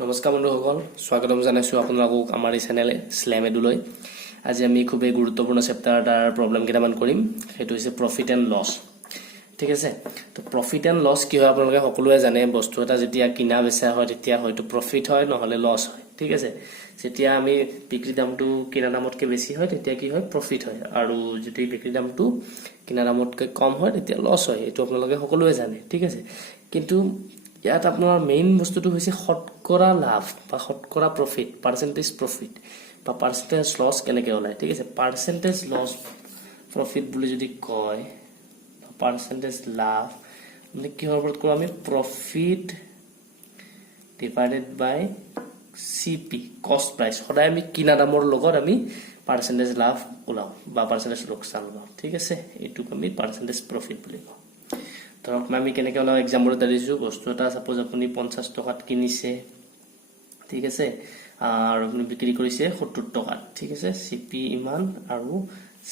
নমস্কাৰ বন্ধুসকল, স্বাগতম জনাইছোঁ আপোনালোকক আমাৰ এই চেনেল স্লেম এডুলৈ। আজি আমি খুবেই গুৰুত্বপূৰ্ণ চেপ্টাৰ এটাৰ প্ৰব্লেম কেইটামান কৰিম। সেইটো হৈছে প্ৰফিট এণ্ড লছ। ঠিক আছে, তো প্ৰফিট এণ্ড লছ কি হয় আপোনালোকে সকলোৱে জানে। বস্তু এটা যেতিয়া কিনা বেচা হয় তেতিয়া হয়তো প্ৰফিট হয়, নহ'লে লছ হয়। ঠিক আছে, যেতিয়া আমি বিক্ৰী দামটো কিনা দামতকৈ বেছি হয় তেতিয়া কি হয়, প্ৰফিট হয়, আৰু যদি বিক্ৰী দামটো কিনা দামতকৈ কম হয় তেতিয়া লছ হয়। এইটো আপোনালোকে সকলোৱে জানে। ঠিক আছে, কিন্তু ইয়াত আপোনাৰ মেইন বস্তুটো হৈছে শতকৰা লাভ বা শতকৰা প্ৰফিট, পাৰ্চেণ্টেজ প্ৰফিট বা পাৰ্চেণ্টেজ লছ কেনেকৈ ওলায়। ঠিক আছে, পাৰ্চেণ্টেজ লছ প্ৰফিট বুলি যদি কয়, পাৰ্চেণ্টেজ লাভ মানে কিহৰ ওপৰত কওঁ আমি, প্ৰফিট ডিভাইডেড বাই CP, কষ্ট প্ৰাইচ। সদায় আমি কিনা দামৰ লগত আমি পাৰ্চেণ্টেজ লাভ ওলাওঁ বা পাৰ্চেণ্টেজ লোকচান ওলাওঁ। ঠিক আছে, এইটোক আমি পাৰ্চেণ্টেজ প্ৰফিট বুলি কওঁ। ধৰক আমি কেনেকৈ ওলাওঁ, এক্সাম্পল এটা দিছোঁ। বস্তু এটা ছাপোজ আপুনি 50 টকাত কিনিছে, ঠিক আছে, আৰু আপুনি বিক্ৰী কৰিছে 70 টকাত। ঠিক আছে, CP ইমান আৰু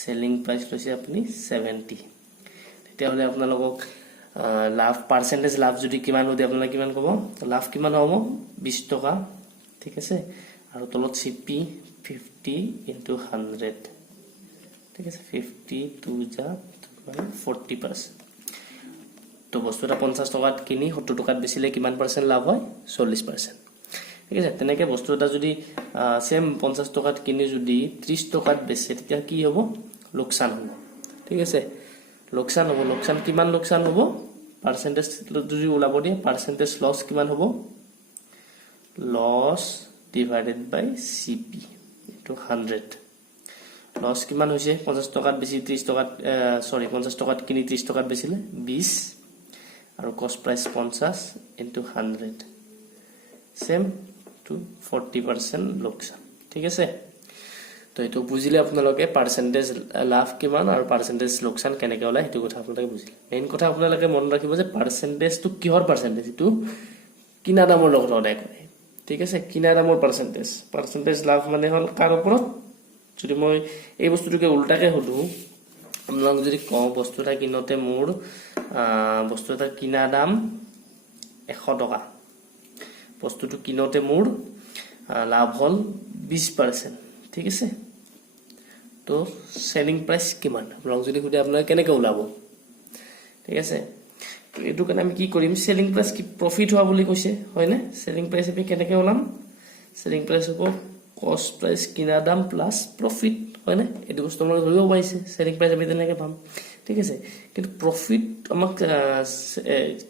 চেলিং প্ৰাইচ লৈছে আপুনি 70। তেতিয়াহ'লে আপোনালোকক লাভ, পাৰ্চেণ্টেজ লাভ যদি কিমান হয় আপোনালোকে কিমান ক'ব, লাভ কিমান হ'ব, 20 টকা। ঠিক আছে, আৰু তলত CP 50 × 100। ঠিক আছে, 50 2 যা 40%। তো বস্তু এটা 50 টকাত কিনি 70 টকাত বেচিলে কিমান পাৰ্চেণ্ট লাভ হয়, 40%। ঠিক আছে, তেনেকৈ বস্তু এটা যদি চেম 50 টকাত কিনি যদি 30 টকাত বেচে তেতিয়া কি হ'ব, লোকচান হ'ব। ঠিক আছে, লোকচান হ'ব। লোকচান কিমান লোকচান হ'ব, পাৰ্চেণ্টেজ যদি ওলাব দিয়ে, পাৰ্চেণ্টেজ লছ কিমান হ'ব, লছ ডিভাইডেড বাই CP × 100। লছ কিমান হৈছে, 50 টকাত বেছি 30 টকাত 50 টকাত কিনি 30 টকাত বেচিলে 20, আৰু কষ্ট প্ৰাইচ 50 × 100 চেম টু 40% লোকচান। ঠিক আছে, তো এইটো বুজিলে আপোনালোকে পাৰ্চেণ্টেজ লাভ কিমান আৰু পাৰ্চেণ্টেজ লোকচান কেনেকৈ ওলায় সেইটো কথা আপোনালোকে বুজিলে। মেইন কথা আপোনালোকে মনত ৰাখিব যে পাৰ্চেণ্টেজটো কিহৰ পাৰ্চেণ্টেজ, এইটো কিনা দামৰ লগত সদায় কৰে। ঠিক আছে, কিনা দামৰ পাৰ্চেণ্টেজ। পাৰ্চেণ্টেজ লাভ মানে হ'ল কাৰ ওপৰত, যদি মই এই বস্তুটোকে উল্টাকৈ সোধোঁ, আপোনালোক যদি কওঁ বস্তু এটা কিনোতে মোৰ বস্তু এটাৰ কিনা দাম 100 টকা, বস্তুটো কিনোতে মোৰ লাভ হ'ল 20%। ঠিক আছে, তো চেলিং প্ৰাইচ কিমান আপোনালোক যদি সোধে আপোনালোকে কেনেকৈ ওলাব। ঠিক আছে, তো এইটো কাৰণে আমি কি কৰিম, চেলিং প্ৰাইচ কি প্ৰফিট হোৱা বুলি কৈছে, হয়নে। চেলিং প্ৰাইচ আমি কেনেকৈ ওলাম, চেলিং প্ৰাইচ হ'ব কষ্ট প্ৰাইচ কিনা দাম প্লাছ প্ৰফিট, হয়নে। এইটো বস্তু আমাক ধৰিব পাৰিছে, চেলিং প্ৰাইচ আমি তেনেকৈ পাম। ঠিক আছে, কিন্তু প্ৰফিট আমাক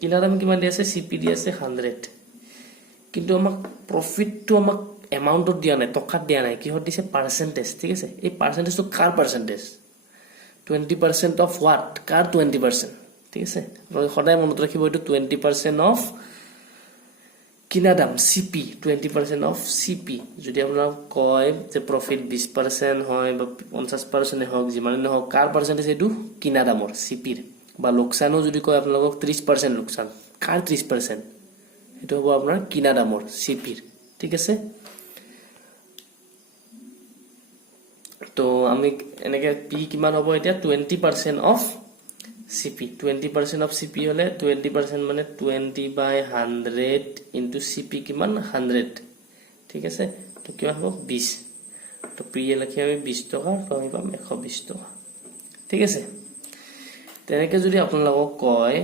কিনা দাম কিমান দি আছে, CP দি আছে 100, কিন্তু আমাক প্ৰফিটটো আমাক এমাউণ্টত দিয়া নাই, টকাত দিয়া নাই, কিহত দিছে, পাৰ্চেণ্টেজ। ঠিক আছে, এই পাৰ্চেণ্টেজটো কাৰ পাৰ্চেণ্টেজ, 20% অফ হোৱাট, কাৰ 20%। ঠিক আছে, আপোনালোকে সদায় মনত ৰাখিব, এইটো 20% অফ কিনা দাম CP, 20% অফ CP। যদি আপোনাক কয় যে প্ৰফিট 20% হয় বা 50% হওক, যিমানে নহওক, কাৰ পাৰ্চেণ্টেজ এইটো, কিনা দামৰ CPৰ। বা লোকচানো যদি কয় আপোনালোকক 30% লোকচান, কাৰ 30%, সেইটো হ'ব আপোনাৰ কিনা দামৰ CPৰ। ঠিক আছে, তো আমি এনেকৈ P কিমান হ'ব এতিয়া, 20% অফ CP। 20% অফ CP হ'লে 20% মানে 20/100 × CP কিমান, 100। ঠিক আছে, তো কিমান হ'ব, 20। তো P লিখি আমি 20 টকা, তো আমি পাম 120 টকা। ঠিক আছে, তেনেকৈ যদি আপোনালোকক কয়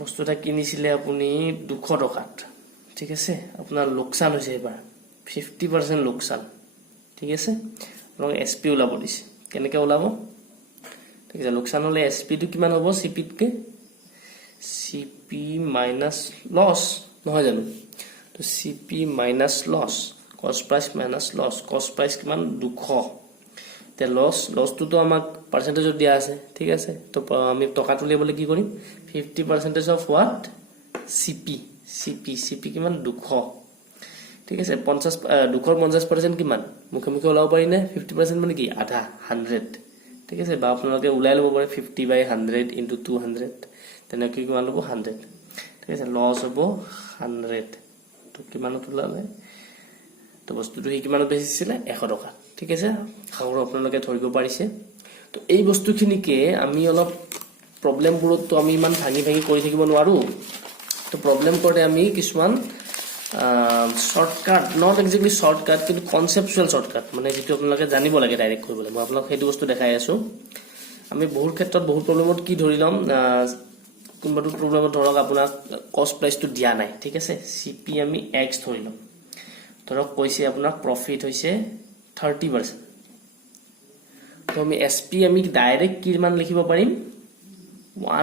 বস্তু এটা কিনিছিলে আপুনি 200 টকাত, ঠিক আছে, আপোনাৰ লোকচান হৈছে এইবাৰ 50% লোকচান। ঠিক আছে, আপোনালোকে SP ওলাব দিছে, কেনেকৈ ওলাব, ঠিক আছে, লোকচান হ'লে SPটো কিমান হ'ব, CPতকৈ, CP মাইনাছ লছ, নহয় জানো। তো CP মাইনাছ লছ, কষ্ট প্ৰাইচ মাইনাছ লছ, কষ্ট প্ৰাইচ কিমান, 200। এতিয়া লছটোতো আমাক পাৰ্চেণ্টেজত দিয়া আছে। ঠিক আছে, তো আমি টকাত উলিয়াবলৈ কি কৰিম, 50% অফ হোৱাট, CP কিমান, 200। ঠিক আছে, 200ৰ 50% কিমান, মুখে মুখে ওলাব পাৰি নে, 50% মানে কি, আধা, 100। ঠিক আছে, বা আপোনালোকে ওলাই ল'ব পাৰে 50/100 × 200, তেনেকৈ কিমান ল'ব, 100। ঠিক আছে, লছ হ'ব 100। তো কিমানত ওলালে, তো বস্তুটো সি কিমানত বেচিছিলে, 100 টকা। ঠিক আছে, আৰু আপোনালোকে ধৰিব পাৰিছে। তো এই বস্তুখিনিকে আমি অলপ প্ৰব্লেমবোৰততো আমি ইমান ভাঙি কৰি থাকিব নোৱাৰোঁ। তো প্ৰব্লেম কৰোঁতে আমি কিছুমান শৰ্টকাট নট একজেক্টলি শৰ্টকাট কিন্তু কনচেপচুৱেল শৰ্টকাট মানে যেটো আপোনালোকে জানিব লাগে ডাইৰেক্ট কৰিবলৈ মই আপোনাক সেইটো বস্তু দেখাই আছো আমি বহুত ক্ষেত্ৰত বহুত প্ৰবলেমত কি ধৰি লম কোনবাটো প্ৰবলেমত ধৰক আপোনাক কষ্ট প্ৰাইসটো দিয়া নাই ঠিক আছে সিপি আমি x ধৰি লম ধৰক কৈছে আপোনাক প্ৰফিট হৈছে 30% তো আমি এসপি আমি ডাইৰেক্ট কি মান লিখিব পাৰিম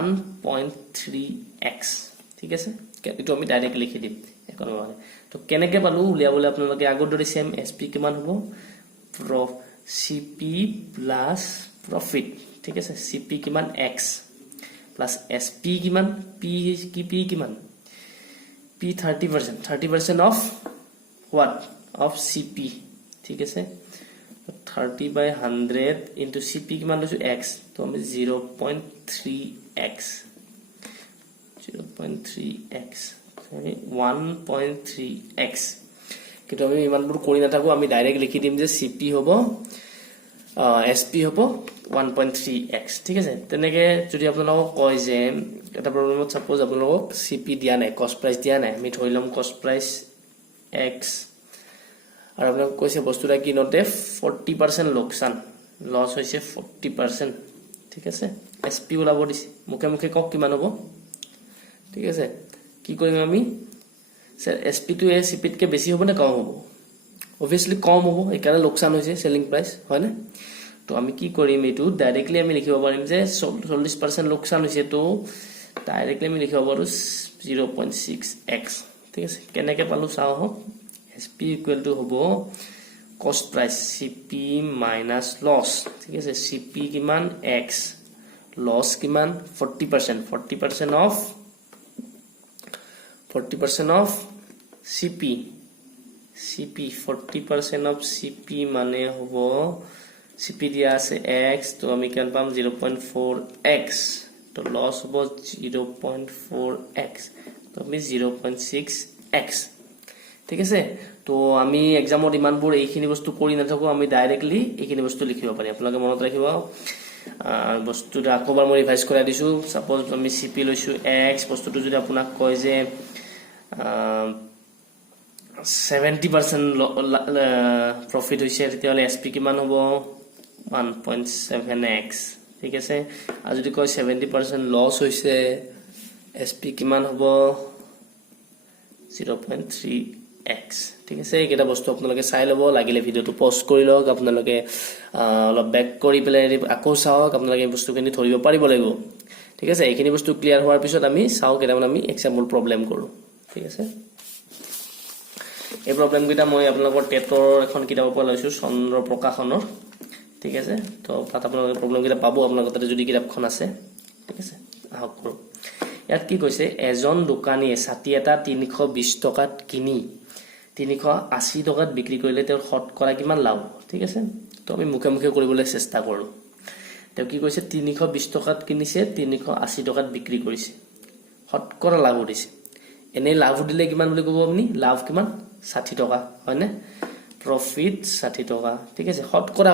1.3x ঠিক আছে এটো আমি ডাইৰেক্ট লিখি দিম এখন মানে তো কেনেকে পালো উলিয়াবলে আপোনালোকে আগৰ দৰে সেম এসপি কিমান হ'ব সিপি প্লাস প্ৰফিট ঠিক আছে সিপি কিমান x প্লাস এসপি কিমান পি কিমান p 30% of what of cp ঠিক আছে 30/100 into cp কিমান লৈছো x তো আমি 0.3x 0.3x 1.3x কিন্তু আমি ইমানবোৰ কৰি নাথাকো আমি ডাইৰেক্ট লিখি দিম যে cp হ'ব sp হ'ব 1.3x ঠিক আছে তেনেকে যদি আপোনালোকক কয় যে এটা প্ৰবলেমত সাপোজ আপোনালোকক cp দিয়া নাই কষ্ট প্ৰাইস দিয়া নাই আমি ধৰিলম কষ্ট প্ৰাইস x আৰু আপোনাক কৈছে বস্তুটা কি নতে 40% লোকসান লস হৈছে 40% ঠিক আছে sp ওলাব দিছে মুখে মুখে কক কিমান হ'ব ঠিক আছে কি কৰিম আমি স্যার sp টু এ cp কে বেছি হ'ব না কম হ'ব obviously কম হ'ব এই কাৰণে লোকসান হৈছে সেলিং প্ৰাইস হয় না তো আমি কি কৰিম এটো ডাইৰেক্টলি আমি লিখিব পাৰিম যে 40% লোকসান হৈছে তো ডাইৰেক্টলি আমি লিখিব পাৰো 0.6x ঠিক আছে কেনেকে পালো চাও হ sp equal to hobo cost price cp minus loss ঠিক আছে cp কিমান x loss কিমান 40% of cp 40% of cp মানে hobo cp দিয়া আছে x তো আমি কেন পাম 0.4x তো loss hobo 0.4x তো আমি 0.6x ঠিক আছে তো আমি এক্সামত ইমানবোৰ এইখিনি বস্তু কৰি নাথাকো আমি ডাইৰেক্টলি এইখিনি বস্তু লিখিব পাৰি আপোনালোকে মনত ৰাখিব বস্তুটো আকবাৰ মই ৰিভাইজ কৰাই দিছো সাপোজ আমি সিপি লৈছো x বস্তুটো যদি আপোনাক কয় যে 70% প্ৰফিট হৈছে তেতিয়ালে এসপি কিমান হ'ব 1.7x ঠিক আছে আৰু যদি কয় 70% লস হৈছে এসপি কিমান হ'ব 0.3x ঠিক আছে এইটা বস্তু আপোনালোকে চাই লব লাগিলে ভিডিওটো পজ কৰি লওক আপোনালোকে অলপ ব্যাক কৰি পেলাই আকৌ চাওক আপোনালোকে এই বস্তুখিনি ধৰিব পাৰিব লাগিব ঠিক আছে এইখিনি বস্তু ক্লিয়াৰ হোৱাৰ পিছত আমি চাও কেনেকৈ আমি এক্সাম্পল প্ৰবলেম কৰো ঠিক আছে এই প্ৰবলেম কিটা মই আপোনালোকৰ টেটৰ এখন কিতাপৰ পৰা লৈছো চন্দ্ৰ প্ৰকাশনৰ ঠিক আছে তো তাত আপোনালোকে প্ৰবলেম কিটা পাবো আপোনালোকৰ তাতে যদি কিতাপখন আছে ঠিক আছে আহক কৰো ইয়াত কি কৈছে এজন দোকানীয়ে ছাতি এটা 320 টকাত কিনি 380 টকাত বিক্ৰী কৰিলে তেওঁৰ শতকৰা কিমান লাভ ঠিক আছে তো আমি মুখে মুখে কৰিবলৈ চেষ্টা কৰো তেওঁ কি কৈছে 320 টকাত কিনিছে 380 টকাত বিক্ৰী কৰিছে শতকৰা লাভ দিছে এনে লাভ দিলে কিমান বুলি ক'ব আপুনি লাভ কিমান 60 টকা হয় না প্রফিট 60 টকা ঠিক আছে শতকৰা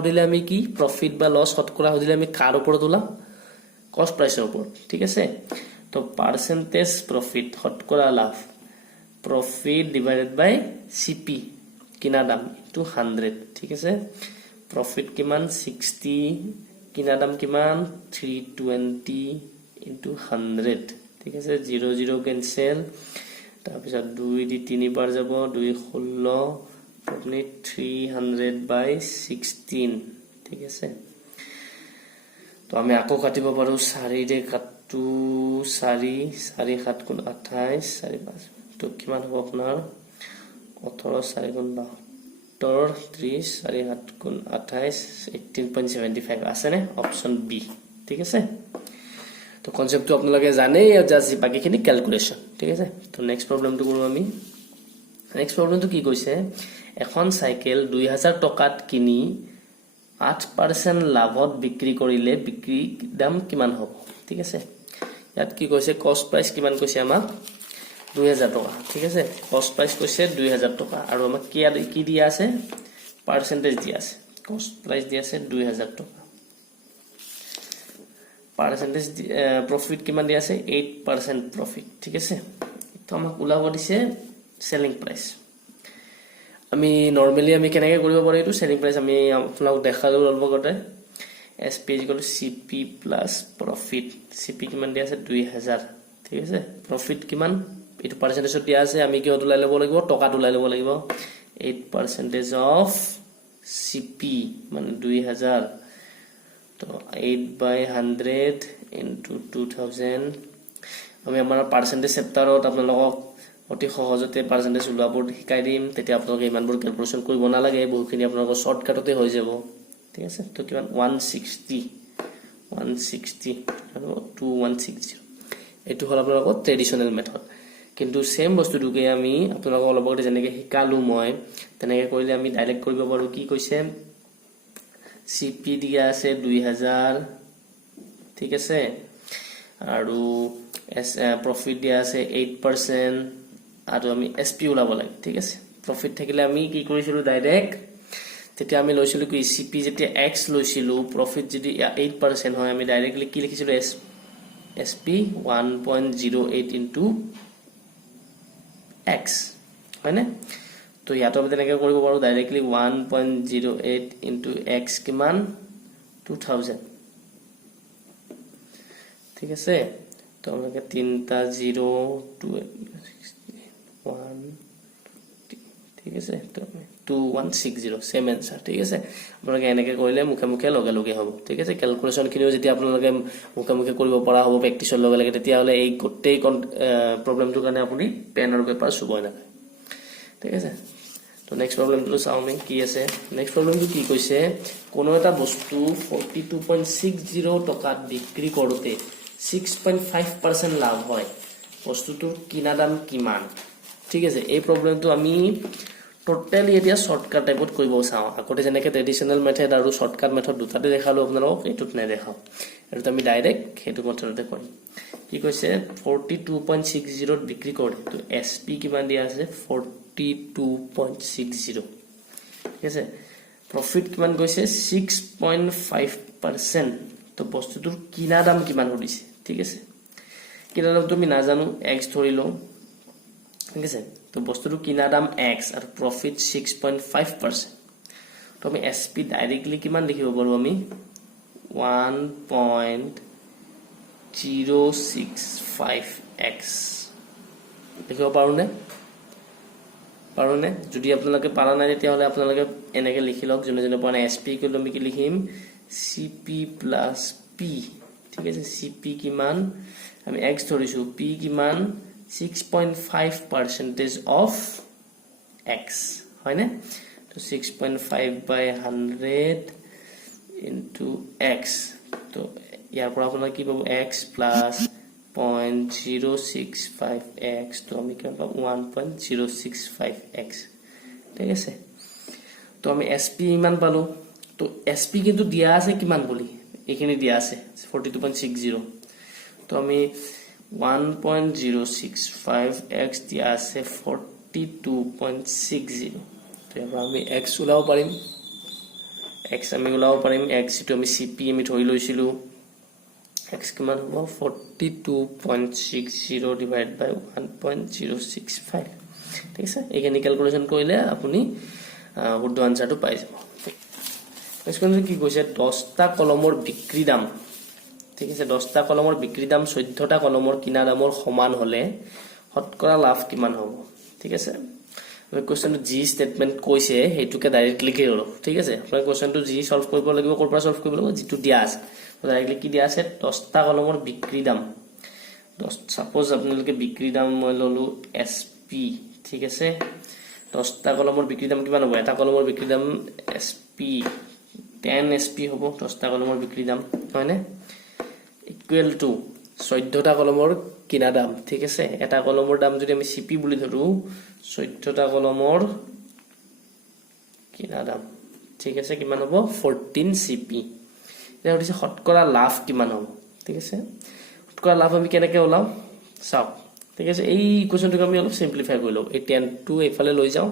উদিলে আমি কি প্ৰফিট বা লস শতকৰা উদিলে আমি কাৰ ওপৰত ওলাম কষ্ট প্রাইসের উপর ঠিক আছে তো পার্সেন্টেজ প্রফিট শতকরা লাভ প্রফিট ডিভাইডেড বাই সিপি কিনা দাম ইনটু 100 ঠিক আছে প্রফিট কিমান 60 কিনা দাম কিমান 320 ইনটু 100 ঠিক আছে 0 0 ক্যান্সেল তাৰপিছত 2 দি 3 বাৰ যাব 2 16 আপনি 300 বাই 16 ঠিক আছে তো আমি আকৌ কাটিব পাৰো 4 ৰে কাটু 4 4 7 গুণ 28 4 5 তো কিমান হ'ব আপোনাৰ 18 4 গুণ 72 30 4 7 গুণ 28 18.75 আছে নে অপশন বি ঠিক আছে তো কনসেপ্টটো আপোনালোকে জানে জাস্ট বাকিখিনি ক্যালকুলেশন ঠিক আছে তো নেক্সট প্ৰবলেমটো কৰো আমি নেক্সট প্ৰবলেমটো কি কৈছে এখন সাইকেল 2000 টকাত কিনি 8% লাভত বিক্ৰী কৰিলে বিক্ৰী দাম কিমান হ'ব ঠিক আছে ইয়াত কি কৈছে কষ্ট প্ৰাইস কিমান কৈছে আমাক 2000 টকা ঠিক আছে কষ্ট প্ৰাইস কৈছে 2000 টকা আৰু আমাক কি দিয়া আছে পাৰ্সেন্টেজ দিয়া আছে কষ্ট প্ৰাইস দিয়া আছে 2000 টকা পার্সেন্টেজ প্রফিট কিমান দিয়া আছে 8% প্রফিট ঠিক আছে তো আমাক উলাব দিছে selling price আমি normally আমি কেনেকৈ কৰিব পাৰো এটো selling price আমি আপোনাক দেখালো অলপতে SP CP plus profit CP কিমান দিয়া আছে 2000 ঠিক আছে profit কিমান এটো পার্সেন্টেজ দিয়া আছে আমি কি ওলাই লব লাগিব টকা ওলাই লব লাগিব 8% of CP মানে 2000 তো 8 by 100 into 2000 আমি আমাৰ পাৰ্সেন্টেজ চেপ্টাৰত আপোনালোকক অতি সহজতে পাৰ্সেন্টেজ উলাবোৰ শিকাই দিম তেতিয়া আপোনালোকে ইমানবোৰ ক্যালকুলেশন কৰিব না লাগে বহুখিনি আপোনালোকৰ শৰ্টকাটতে হৈ যাব ঠিক আছে তো কিমান 160 আৰু 2160 এটো হল আপোনালোকৰ ট্ৰেডিশনাল মেথড কিন্তু সেম বস্তুটোকে আমি আপোনালোকক অলপতে যেনেকৈ শিকালো মই তেনেকৈ কৰিলে আমি ডাইৰেক্ট কৰিব পাৰো কি কৈছে CP দিয়া আছে 2000 ঠিক আছে আৰু profit দিয়া আছে 8% আৰু আমি SP উলাব লাগে ঠিক আছে profit থাকিলে আমি কি কৰিছিলো ডাইৰেক্ট তেতিয়া আমি লৈছিলো কি CP যেতিয়া x লৈছিলো profit যদি 8% হয় আমি ডাইৰেক্টলি কি লিখিছিলো SP 1.08 into x হয়নে তো ইয়াতো আমি তেনেকৈ কৰিব পাৰো ডাইৰেক্টলি 1.08 into x কিমান 2000 ঠিক আছে তো আমাকে তিনটা 0 2 1 ঠিক আছে তো 2160 সেম आंसर ঠিক আছে আপোনালোকে এনেকৈ কৰিলে মুখে মুখে লগে লগে হ'ব ঠিক আছে ক্যালকুলেশন খিনিও যেতিয়া আপোনালোকে মুখে মুখে কৰিব পৰা হ'ব প্ৰেক্টিছৰ লগে লগে তেতিয়া হলে এই গোটেই প্ৰবলেমটো কাৰণে আপুনি পেন আৰু পেপাৰ চুবই না ঠিক আছে তো নেক্সট প্ৰবলেমটো চাও আমি কি আছে নেক্সট প্ৰবলেমটো কি কৈছে কোনো এটা বস্তু 42.60 টকাত বিক্ৰী কৰোতে 6.5% লাভ হয় বস্তুটোৰ কিনা দাম কিমান ঠিক আছে এই প্ৰবলেমটো আমি টোটালি এতিয়া শৰ্টকাট টাইপত কৰিব চাও আগতে যেনেকৈ ট্ৰেডিশনাল মেথড আৰু শৰ্টকাট মেথড দুটাতে দেখালো আপোনালোকক এটুত নাই দেখাও এটো আমি ডাইৰেক্ট হেতু মেথডতে কৰিম কি কৈছে 42.60 ত বিক্ৰী কৰে তো SP কিমান দিয়া আছে 42.60 ঠিক আছে প্ৰফিট কিমান গৈছে 6.5% তো বস্তুটোৰ কিনা দাম কিমান হৈছে ঠিক আছে কিনা দাম তুমি না জানো x ধৰি লও ঠিক আছে তো বস্তুটো কিনা দাম x আৰু প্ৰফিট 6.5% তো আমি SP ডাইৰেক্টলি কিমান লিখিব পাৰো আমি 1.065x লিখিব পাৰো নে যদি আপোনালোকে পাৰা নাই তেতিয়া হলে আপোনালোকে এনেকৈ লিখি লওক জনে জনে পানে SP ক আমি কি লিখিম CP plus P ঠিক আছে CP কিমান আমি x ধৰিছো P কিমান 6.5% of x হয় না তো 6.5 by 100 into x তো ইয়াৰ পৰা আপোনাৰ কি পাব x plus 0.065x তো আমি কি পাব 1.065x ঠিক আছে তো আমি SP ইমান পালো তো SP কিন্তু দিয়া আছে কিমান বলি এখানে দিয়া আছে 42.60 তো আমি 1.065x দিয়া আছে 42.60 তো এবাৰ আমি x উলাব পাৰিম x আমি উলাব পাৰিম x টো আমি CP আমি ধৰি লৈছিলো x কিমান হ'ব 42.60 divided by 1.065 ঠিক আছে এখানে ক্যালকুলেশন কৰিলে আপুনি শুদ্ধ আনসাৰটো পাই যাব নেক্সট কোন কি কৈছে 10টা কলমৰ বিক্ৰী দাম ঠিক আছে 10টা কলমৰ বিক্ৰী দাম 14টা কলমৰ কিনা দামৰ সমান হলে শতকৰা লাভ কিমান হ'ব ঠিক আছে আমি কোৱেশ্চনটো জি স্টেটমেন্ট কৈছে হেতুকে ডাইৰেক্টলি লিখি ললো ঠিক আছে আপুনি কোৱেশ্চনটো জি সলভ কৰিব লাগিব কৰপৰা সলভ কৰিব লাগিব যেটো দিয়া আছে ডাইৰেক্টলি কি দিয়া আছে 10টা কলমৰ বিক্ৰী দাম 10 সাপোজ আপোনালোকে বিক্ৰী দাম মই ললো SP ঠিক আছে 10টা কলমৰ বিক্ৰী দাম কিমান হ'ব এটা কলমৰ বিক্ৰী দাম SP 10 SP হ'ব 10টা কলমৰ বিক্ৰী দাম হয়নে ইকুৱেল টু 14টা কলমৰ কিনা দাম ঠিক আছে এটা কলমৰ দাম যদি আমি CP বুলি ধৰো 14টা কলমৰ কিনা দাম ঠিক আছে কিমান হ'ব 14 CP এটা হৈছে শতকৰা লাভ কিমান হ'ব ঠিক আছে শতকৰা লাভ আমি কেনেকৈ ওলাম চাও ঠিক আছে এই কোৱেশ্চনটো আমি অলপ সিম্পলিফাই কৰি লও এই 10 টো এফালে লৈ যাও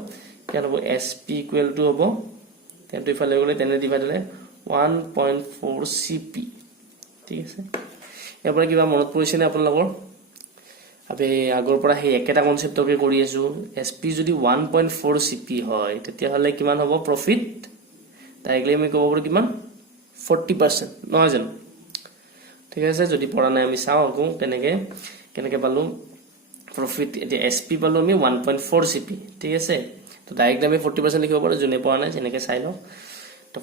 কেন হ'ব SP ইকুৱেল টু হ'ব 10 টো এফালে গলে 10 ডিভাইড হলে 1.4 CP ঠিক আছে এবাৰ কিবা মনত পৰিছে নে আপোনালোকৰ আমি আগৰ পৰা সেই একেটা কনসেপ্টকে কৰি আছো এসপি যদি 1.4 সিপি হয় তেতিয়া হলে কিমান হ'ব প্ৰফিট ডাইৰেক্টলি আমি ক'ব পাৰো কিমান 40% নহয় জানো ঠিক আছে যদি পঢ়া নাই আমি চাও আকৌ কেনেকে পালো প্ৰফিট এতিয়া এসপি পালো আমি 1.4 সিপি ঠিক আছে তো ডাইৰেক্টলি আমি 40% লিখিব পাৰো জুনে পঢ়া নাই যেনেকে চাই লও তো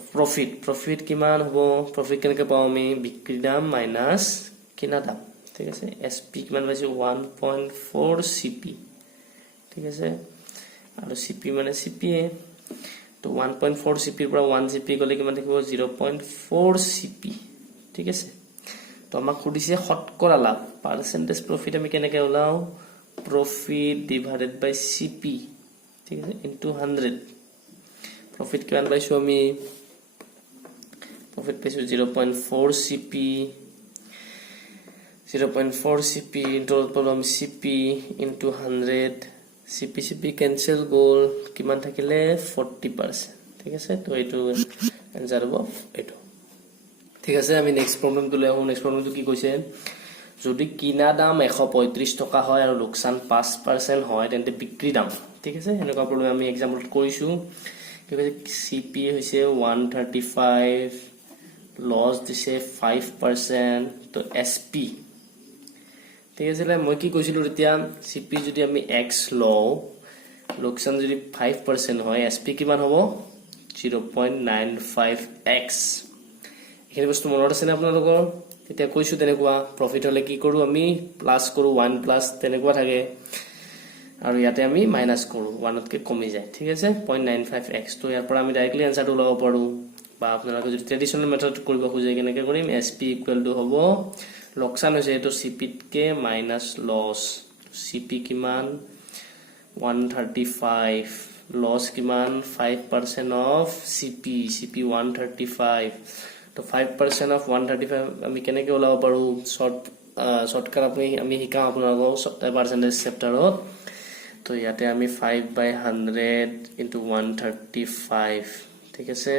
প্ৰফিট কিমান হ'ব প্ৰফিট কেনেকে পাও আমি বিক্ৰী দাম মাইনাস কিনা দাম ঠিক আছে এসপি কিমান পাইছো 1.4 সিপি ঠিক আছে আৰু সিপি মানে সিপিএ তো 1.4 সিপি পৰা 1 সিপি গলে কিমান থাকিব 0.4 সিপি ঠিক আছে তো আমাক খুদিছে শতকৰা লাভ পার্সেন্টেজ প্রফিট আমি কেনেকে ওলাও প্রফিট ডিভাইডেড বাই সিপি ঠিক আছে ইনটু 100 প্রফিট কিমান পাইছো আমি প্রফিট পাইছো 0.4 সিপি 0.4 CP total CP into 100 CP cancel goal কিমান থাকিলে 40% ঠিক আছে তো এটো आंसर হ'ব এটো ঠিক আছে আমি নেক্সট প্ৰবলেমটো লৈ আহো নেক্সট প্ৰবলেমটো কি কৈছে যদি কিনা দাম 135 টকা হয় আৰু লোকসান 5% হয় তেন্তে বিক্ৰী দাম ঠিক আছে এনেকুৱা প্ৰবলেম আমি এক্সাম্পল কৰিছো কি কৈছে CP হৈছে 135 লস দিছে 5% তো SP ঠিক আছে মই কি কৈছিলো এতিয়া সিপি যদি আমি x লও লোকসান যদি 5% হয় sp কিমান হ'ব 0.95x এখিনি বস্তু মনত আছে না আপোনালোকৰ এতিয়া কৈছো তেনেকুৱা প্ৰফিট হলে কি কৰো আমি প্লাস কৰো 1 প্লাস তেনেকুৱা থাকে আৰু ইয়াতে আমি মাইনাস কৰো 1 তকে কমি যায় ঠিক আছে 0.95x তো ইয়াৰ পৰা আমি ডাইৰেক্টলি আনসাৰটো লগাব পাৰো বা আপোনালোকে যদি ট্ৰেডিশনাল মেথড কৰিব খুজে কেনেকৈ কৰিম sp = হ'ব লোকসান হৈছে তো সিপি কে মাইনাস লস সিপি কিমান 135 লস কিমান 5% অফ সিপি 135 তো 5% অফ 135 আমি কেনেকৈ ওলাব পাৰো শৰ্টকাট আমি শিকাম আপোনালোকক পাৰ্সেন্টেজ চেপ্টাৰত তো ইয়াতে আমি 5/100 into 135 ঠিক আছে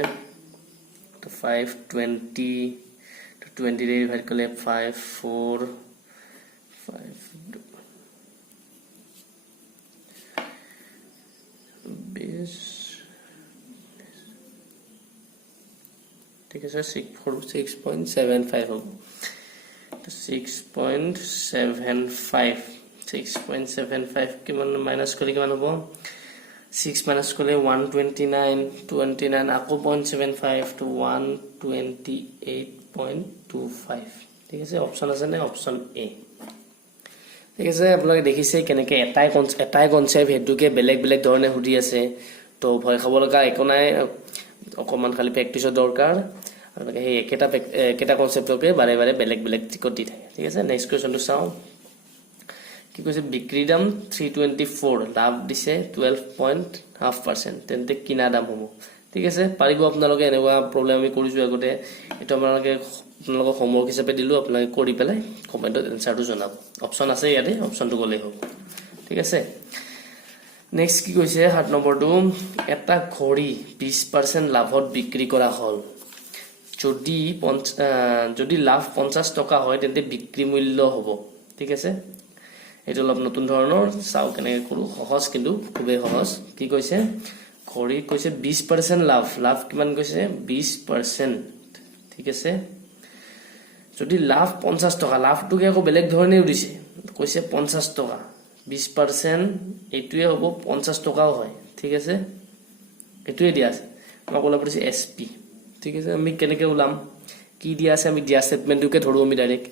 তো 520 20 रे डिवाइड करले 5 4 5 20 ठीक है सर 6.75 हो तो 6.75 के मान माइनस करले किमान हो 6 माइनस करले 129 আকৌ 0.75 to 128.25 ঠিক আছে অপশন আছে না অপশন এ ঠিক আছে আপোনালোকে দেখিছে কেনেকৈ এটাই কনসেপ্ট হেতুকে বেলেগ ধৰণে হুদি আছে তো ভয় খাব লগা একো নাই অকমান খালি প্ৰেক্টিছৰ দৰকাৰ আৰু সেই একেটা কনসেপ্টকে বাৰে বেলেগ টিকট দি থাকে ঠিক আছে নেক্সট কোৱেশ্চনটো চাও কি কৈছে বিক্ৰী দাম 324 লাভ দিছে 12.5% তেন্তে কিনা দাম হ'ব ঠিক আছে পাৰিব আপোনালোকে এনেকুৱা প্ৰবলেম আমি কৰিছো আগতে এটা আপোনালোকে হোমৱৰ্ক হিচাপে দিলো আপোনালোকে কৰি পেলাই কমেন্টত আনসাৰটো জনাব অপচন আছে ইয়াতে অপচনটো গলে হ'ব ঠিক আছে নেক্সট কি কৈছে 7 নম্বৰটো এটা ঘড়ী 20% লাভত বিক্ৰী কৰা হল যদি লাভ 50 টকা হয় তেন্তে বিক্ৰী মূল্য হ'ব ঠিক আছে এটা অলপ নতুন ধৰণৰ চাও কেনেকৈ কৰো সহজ কিন্তু খুবেই সহজ কি কৈছে ঘড়ী কৈছে 20% লাভ কিমান কৈছে 20% ঠিক আছে যদি লাভ 50 টকা লাভটোকে আকৌ বেলেগ ধৰণে উদিছে কৈছে 50 টকা 20% এটোৱে হ'ব 50 টকাও হয় ঠিক আছে এটোৱে দিয়া আছে আমাক ওলা পৰিছে sp ঠিক আছে আমি কেনেকৈ ওলাম কি দিয়া আছে আমি দিয়া স্টেটমেন্টটোকে ধৰো আমি ডাইৰেক্ট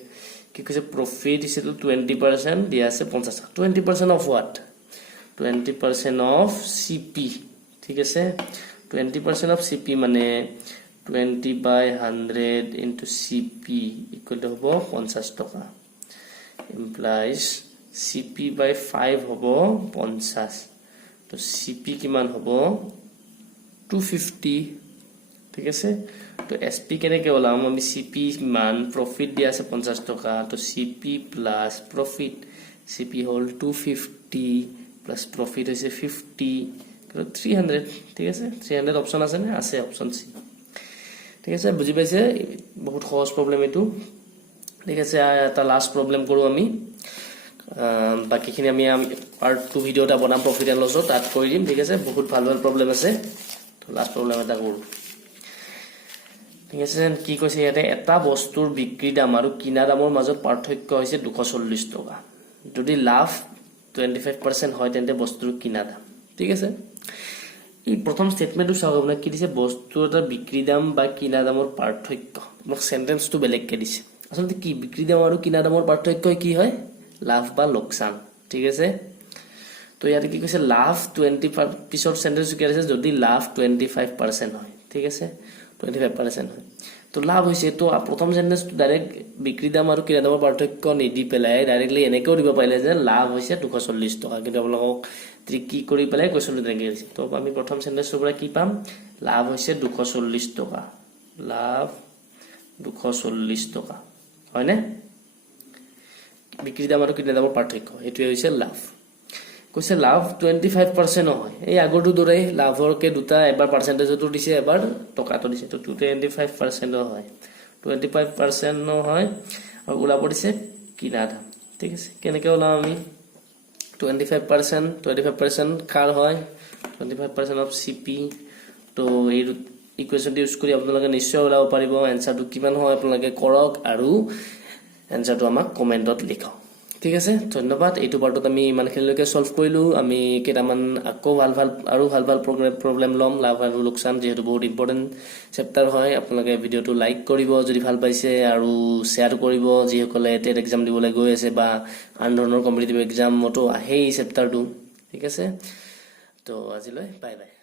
কি কৈছে প্ৰফিট ইজ টু 20% দিয়া আছে 50 টাকা 20% অফ what 20% অফ cp ঠিক আছে 20% অফ cp মানে 20/100 into cp equal to হ'ব 50 টকা implies cp/5 হ'ব 50 তো cp কিমান হ'ব 250 ঠিক আছে তো sp কেনেকৈ ওলাম আমি cp মান প্ৰফিট দিয়া আছে 50 টকা তো cp প্লাস প্ৰফিট cp হল 250 প্লাস প্ৰফিট হৈছে 50 300 ঠিক আছে 300 অপশন আছে না আছে অপশন সি ঠিক আছে বুজি পাইছে বহুত সহজ প্ৰবলেম এটো ঠিক আছে এটা লাস্ট প্ৰবলেম কৰো আমি বাকিখিনি আমি পাৰ্ট 2 ভিডিও এটা বনাম প্ৰফিট এণ্ড লছৰ তাত কৰি দিম ঠিক আছে বহুত ভাল ভাল প্ৰব্লেম আছে তো লাষ্ট প্ৰব্লেম এটা কৰো ঠিক আছে কি কৈছে ইয়াতে এটা বস্তুৰ বিক্ৰী দাম আৰু কিনা দামৰ মাজত পাৰ্থক্য হৈছে 240 টকা যদি লাভ 25% হয় তেন্তে বস্তুৰ কিনা দাম ঠিক আছে এই প্ৰথম স্টেটমেন্টটো চাও আপোনাক কি দিছে বস্তু এটা বিক্ৰী দাম বা কিনা দামৰ পাৰ্থক্য মোক সেন্টেন্সটো বেলেগকে দিছে আসলে কি বিক্ৰী দাম আৰু কিনা দামৰ পাৰ্থক্য কি হয় লাভ বা লোকসান ঠিক আছে তো ইয়াতে কি কৈছে লাভ 25 পিছৰ সেন্টেন্স কি আছে যদি লাভ 25% হয় ঠিক আছে 25% হয় তো লাভ হৈছে তো প্ৰথম সেন্টেন্সটো ডাইৰেক্ট বিক্ৰী দাম আৰু কিনা দামৰ পাৰ্থক্য নিদি পেলাই ডাইৰেক্টলি এনেকৈ দিব পাৰিলে যে লাভ হৈছে 240 টকা কিন্তু আপোনালোকক ট্ৰিক কি কৰি পেলাই কোৱেশ্চনটো তেনেকৈ দিছে তো আমি প্ৰথম সেন্টেন্সৰ পৰা কি পাম লাভ হৈছে 240 টকা লাভ 240 টকা হয়নে বিক্ৰী দাম আৰু কিনা দামৰ পাৰ্থক্য এটোৱে হৈছে লাভ কৈছে লাভ 25% হয় এই আগৰটো দৰে লাভৰকে দুটা এবাৰ পাৰ্সেন্টেজটো দিছে এবাৰ টকাটো দিছে তো 25% হয় 25% হয় আৰু ওলাব দিছে কিনা দাম ঠিক আছে কেনেকৈ ওলাম আমি 25% কাৰ হয় 25% অফ সিপি তো এই ইকুৱেশ্যনটো ইউজ কৰি আপোনালোকে নিশ্চয় ওলাব পাৰিব এনসাৰটো কিমান হয় আপোনালোকে কৰক আৰু এনসাৰটো আমাক কমেন্টত লিখক ঠিক আছে ধন্যবাদ এইটো পাৰ্টত আমি ইমানখিনিলৈকে সলভ কৰিলো আমি কেইটামান আকৌ ভাল ভাল প্ৰবলেম লম লাভ আৰু লোকসান যেহেতু বহুত ইম্পৰ্টেন্ট চেপ্টাৰ হয় আপোনালোকে ভিডিওটো লাইক কৰিব যদি ভাল পাইছে আৰু শেয়াৰ কৰিব যিসকলে টেট এক্সাম দিবলৈ গৈ আছে বা আন ধৰণৰ কম্পিটিটিভ এক্সামতো আহে এই চেপ্টাৰটো ঠিক আছে তো আজিলৈ বাই বাই